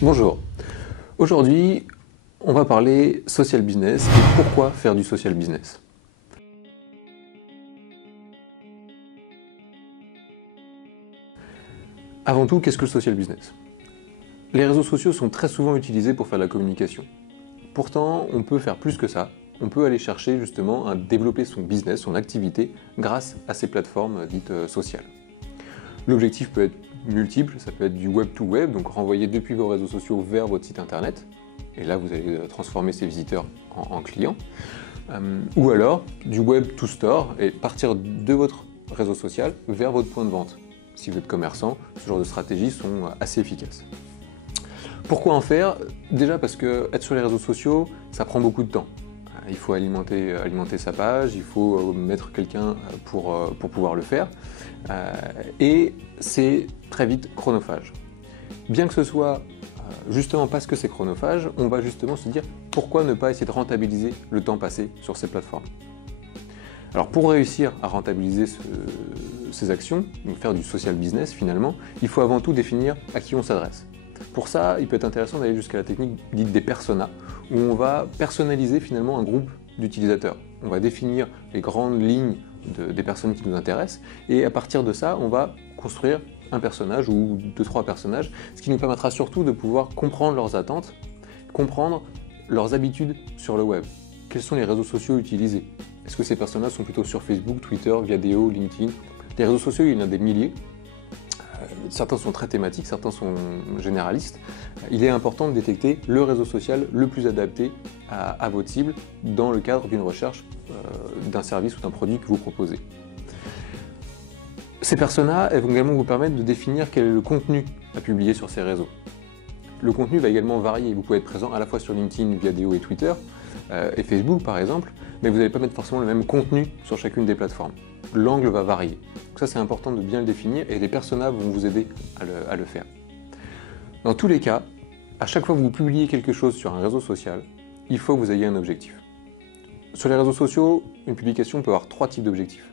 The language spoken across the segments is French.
Bonjour, aujourd'hui on va parler social business et pourquoi faire du social business. Avant tout, qu'est-ce que le social business? Les réseaux sociaux sont très souvent utilisés pour faire de la communication. Pourtant, on peut faire plus que ça, on peut aller chercher justement à développer son business, son activité grâce à ces plateformes dites sociales. L'objectif peut être multiple, ça peut être du web to web, donc renvoyer depuis vos réseaux sociaux vers votre site internet, et là vous allez transformer ces visiteurs en clients, ou alors du web to store, et partir de votre réseau social vers votre point de vente. Si vous êtes commerçant, ce genre de stratégies sont assez efficaces. Pourquoi en faire? Déjà parce que être sur les réseaux sociaux, ça prend beaucoup de temps. Il faut alimenter sa page, il faut mettre quelqu'un pour pouvoir le faire, et c'est très vite chronophage. Bien que ce soit justement parce que c'est chronophage, on va justement se dire pourquoi ne pas essayer de rentabiliser le temps passé sur ces plateformes. Alors pour réussir à rentabiliser ces actions, donc faire du social business finalement, il faut avant tout définir à qui on s'adresse. Pour ça, il peut être intéressant d'aller jusqu'à la technique dite des personas, où on va personnaliser finalement un groupe d'utilisateurs. On va définir les grandes lignes des personnes qui nous intéressent, et à partir de ça, on va construire un personnage ou 2-3 personnages, ce qui nous permettra surtout de pouvoir comprendre leurs attentes, comprendre leurs habitudes sur le web. Quels sont les réseaux sociaux utilisés? Est-ce que ces personnages sont plutôt sur Facebook, Twitter, Viadeo, LinkedIn? Les réseaux sociaux, il y en a des milliers. Certains sont très thématiques, certains sont généralistes. Il est important de détecter le réseau social le plus adapté à votre cible dans le cadre d'une recherche d'un service ou d'un produit que vous proposez. Ces personas, elles vont également vous permettre de définir quel est le contenu à publier sur ces réseaux. Le contenu va également varier. Vous pouvez être présent à la fois sur LinkedIn, Viadeo et Twitter, et Facebook par exemple, mais vous n'allez pas mettre forcément le même contenu sur chacune des plateformes. L'angle va varier. Donc ça, c'est important de bien le définir et les personas vont vous aider à le faire. Dans tous les cas, à chaque fois que vous publiez quelque chose sur un réseau social, il faut que vous ayez un objectif. Sur les réseaux sociaux, une publication peut avoir 3 types d'objectifs.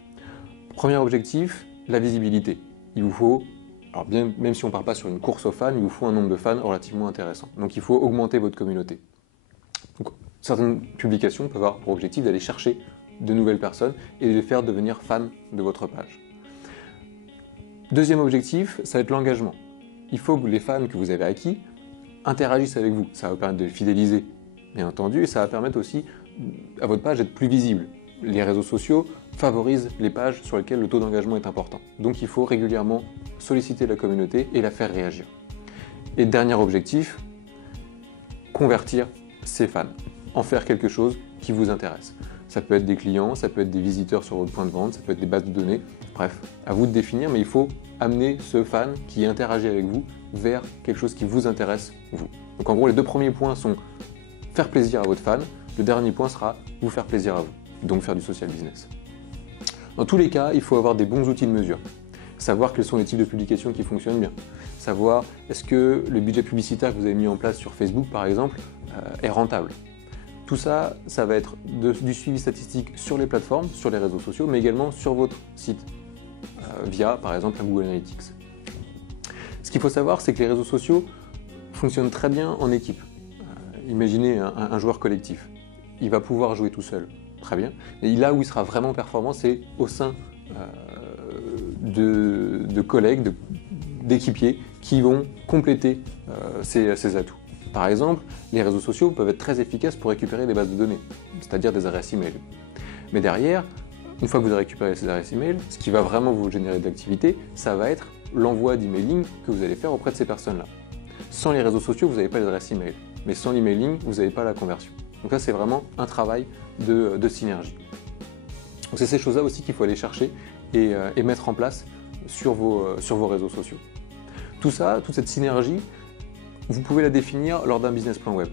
Premier objectif, la visibilité. Il vous faut, alors bien, même si on ne part pas sur une course aux fans, il vous faut un nombre de fans relativement intéressant. Donc il faut augmenter votre communauté. Donc, certaines publications peuvent avoir pour objectif d'aller chercher de nouvelles personnes et de les faire devenir fans de votre page. Deuxième objectif, ça va être l'engagement. Il faut que les fans que vous avez acquis interagissent avec vous. Ça va vous permettre de les fidéliser, bien entendu, et ça va permettre aussi à votre page d'être plus visible. Les réseaux sociaux favorisent les pages sur lesquelles le taux d'engagement est important. Donc il faut régulièrement solliciter la communauté et la faire réagir. Et dernier objectif, convertir ces fans, en faire quelque chose qui vous intéresse. Ça peut être des clients, ça peut être des visiteurs sur votre point de vente, ça peut être des bases de données, bref, à vous de définir, mais il faut amener ce fan qui interagit avec vous vers quelque chose qui vous intéresse, vous. Donc en gros, les 2 premiers points sont faire plaisir à votre fan, le dernier point sera vous faire plaisir à vous, donc faire du social business. Dans tous les cas, il faut avoir des bons outils de mesure, savoir quels sont les types de publications qui fonctionnent bien, savoir est-ce que le budget publicitaire que vous avez mis en place sur Facebook par exemple est rentable. Tout ça, ça va être du suivi statistique sur les plateformes, sur les réseaux sociaux, mais également sur votre site, via par exemple un Google Analytics. Ce qu'il faut savoir, c'est que les réseaux sociaux fonctionnent très bien en équipe. Imaginez un joueur collectif. Il va pouvoir jouer tout seul, très bien. Et là où il sera vraiment performant, c'est au sein de collègues, d'équipiers qui vont compléter ses atouts. Par exemple, les réseaux sociaux peuvent être très efficaces pour récupérer des bases de données, c'est-à-dire des adresses email. Mais derrière, une fois que vous avez récupéré ces adresses email, ce qui va vraiment vous générer de l'activité, ça va être l'envoi d'emailing que vous allez faire auprès de ces personnes-là. Sans les réseaux sociaux, vous n'avez pas l'adresse email, mais sans l'emailing, vous n'avez pas la conversion. Donc ça, c'est vraiment un travail de synergie. Donc c'est ces choses-là aussi qu'il faut aller chercher et mettre en place sur vos réseaux sociaux. Tout ça, toute cette synergie, vous pouvez la définir lors d'un business plan web.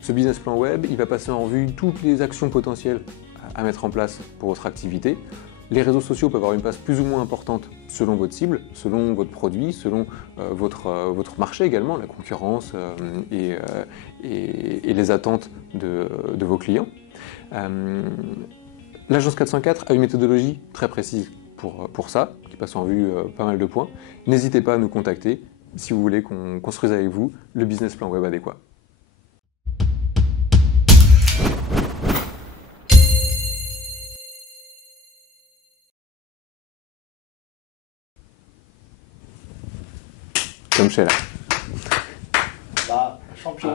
Ce business plan web, il va passer en revue toutes les actions potentielles à mettre en place pour votre activité. Les réseaux sociaux peuvent avoir une place plus ou moins importante selon votre cible, selon votre produit, selon votre marché également, la concurrence et les attentes de vos clients. L'agence 404 a une méthodologie très précise pour ça, qui passe en revue pas mal de points. N'hésitez pas à nous contacter si vous voulez qu'on construise avec vous le business plan web adéquat. Comme chez là. Bah, champion.